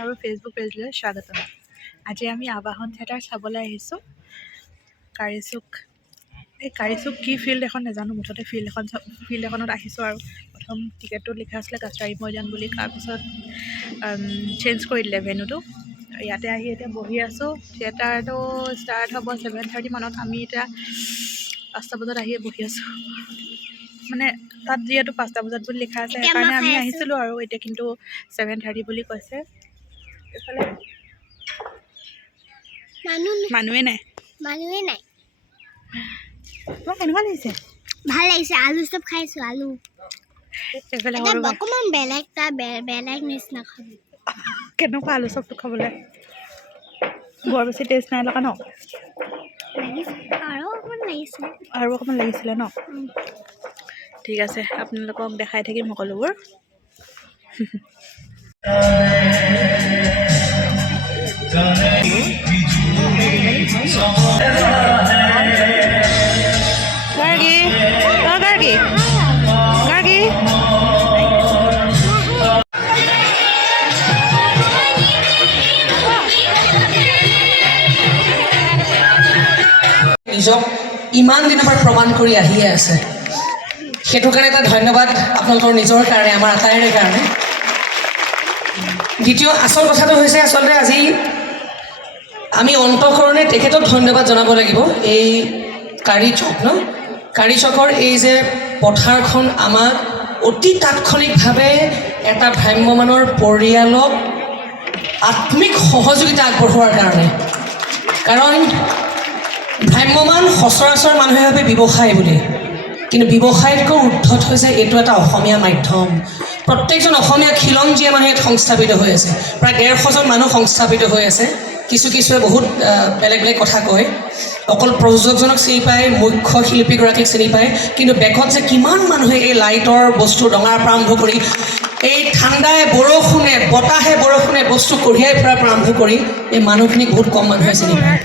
আৰু ফেচবুক পেজলৈ স্বাগতম। আজি আমি আবাহন থিয়েটাৰ চাবলৈ আহিছোঁ কাৰিচুক। এই কাৰিচুক কি ফিল্ড এখন নাজানো, মুঠতে ফিল্ড এখনত আহিছোঁ। আৰু প্ৰথম টিকেটটোত লিখা আছিলে কাছাৰী মৈদান বুলি, তাৰপিছত চেঞ্জ কৰি দিলে ভেন্যুটো। ইয়াতে আহি এতিয়া বহি আছোঁ। থিয়েটাৰটো ষ্টাৰ্ট হ'ব 7:30 মানত। আমি এতিয়া 5টা বজাত আহি বহি আছোঁ। মানে তাত যিহেতু 5টা বজাত বুলি লিখা আছে সেইকাৰণে আমি আহিছিলোঁ আৰু এতিয়া কিন্তু 7:30 বুলি কৈছে। এইফালে মানুহে নাই। তোমাক কেনেকুৱা লাগিছে? ভাল লাগিছে। আলু চব খাইছোঁ। আলু এইফালে অকণমান বেলেগ নিচিনা খাব। কেনেকুৱা আলু চবটো খাবলৈ? বৰ বেছি টেষ্ট নাই লগা ন? আৰু অকণমান লাগিছিলে ন? ঠিক আছে, আপোনালোকক দেখাই থাকিম সকলোবোৰ। নিজক ইমান দিনৰ পৰা প্ৰমাণ কৰি আহিয়ে আছে, সেইটো কাৰণে এটা ধন্যবাদ আপোনালোকৰ নিজৰ কাৰণে, আমাৰ আটাইৰে কাৰণে। দ্বিতীয় আচল কথাটো হৈছে, আচলতে আজি আমি অন্তঃকৰণে তেখেতক ধন্যবাদ জনাব লাগিব। এই কাৰিচকৰ এই যে পথাৰখন আমাক অতি তাৎক্ষণিকভাৱে এটা ভ্ৰাম্যমাণৰ পৰিয়ালক আত্মিক সহযোগিতা আগবঢ়োৱাৰ কাৰণে। কাৰণ ভ্ৰাম্যমান সচৰাচৰ মানুহে ভাবে ব্যৱসায় বুলি, কিন্তু ব্যৱসায়তকৈ ঊৰ্ধত হৈছে এইটো এটা অসমীয়া মাধ্যম। প্ৰত্যেকজন অসমীয়া খিলঞ্জীয়া মানুহ ইয়াত সংস্থাপিত হৈ আছে। প্ৰায় 150জন মানুহ সংস্থাপিত হৈ আছে। কিছুৱে বহুত বেলেগ কথা কয়। অকল প্ৰযোজকজনক চিনি পায়, মুখ্য শিল্পীগৰাকীক চিনি পায়, কিন্তু বেকত যে কিমান মানুহে এই লাইটৰ বস্তু ডঙাৰ পৰা আৰম্ভ কৰি এই ঠাণ্ডাই বৰষুণে বতাহে বৰষুণে বস্তু কঢ়িয়াই ফুৰাৰ পৰা আৰম্ভ কৰি এই মানুহখিনিক বহুত কম মানুহে চিনি পায়।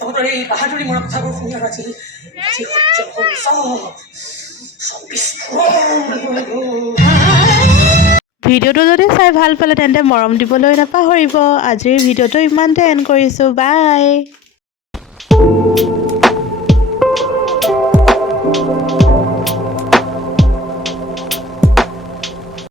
তহঁতৰ এই বাহাদুৰি মৰা কথাবোৰ শুনি আৰু আজি সহ্য হ'ল চব বিস্ফোৰণ। ভিডিঅ'টো যদি চাই ভাল পালে তেন্তে মৰম দিবলৈ নাপাহৰিব। আজিৰ ভিডিঅ'টো ইমানতে এণ্ড কৰিছোঁ। বাই।